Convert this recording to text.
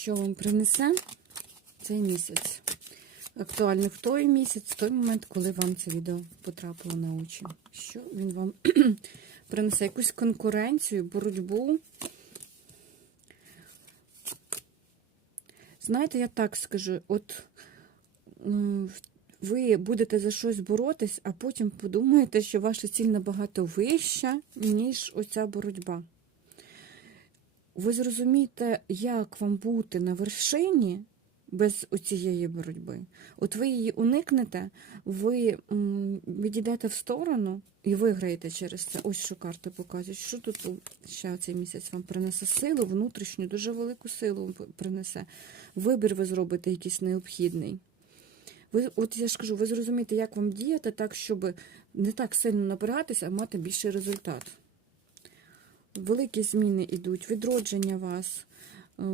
що вам принесе цей місяць. Актуально в той місяць, в той момент, коли вам це відео потрапило на очі. Що він вам принесе? Якусь конкуренцію, боротьбу. Знаєте, я так скажу, от ви будете за щось боротись, а потім подумаєте, що ваша ціль набагато вища, ніж оця боротьба. Ви зрозумієте, як вам бути на вершині без оцієї боротьби. От ви її уникнете, ви відійдете в сторону і виграєте через це. Ось що карти показують. Що тут ще цей місяць вам принесе силу, внутрішню, дуже велику силу принесе. Вибір ви зробите якийсь необхідний. Ви, от я ж кажу, ви зрозумієте, як вам діяти так, щоб не так сильно напиратися, а мати більший результат. Великі зміни йдуть, відродження вас. е,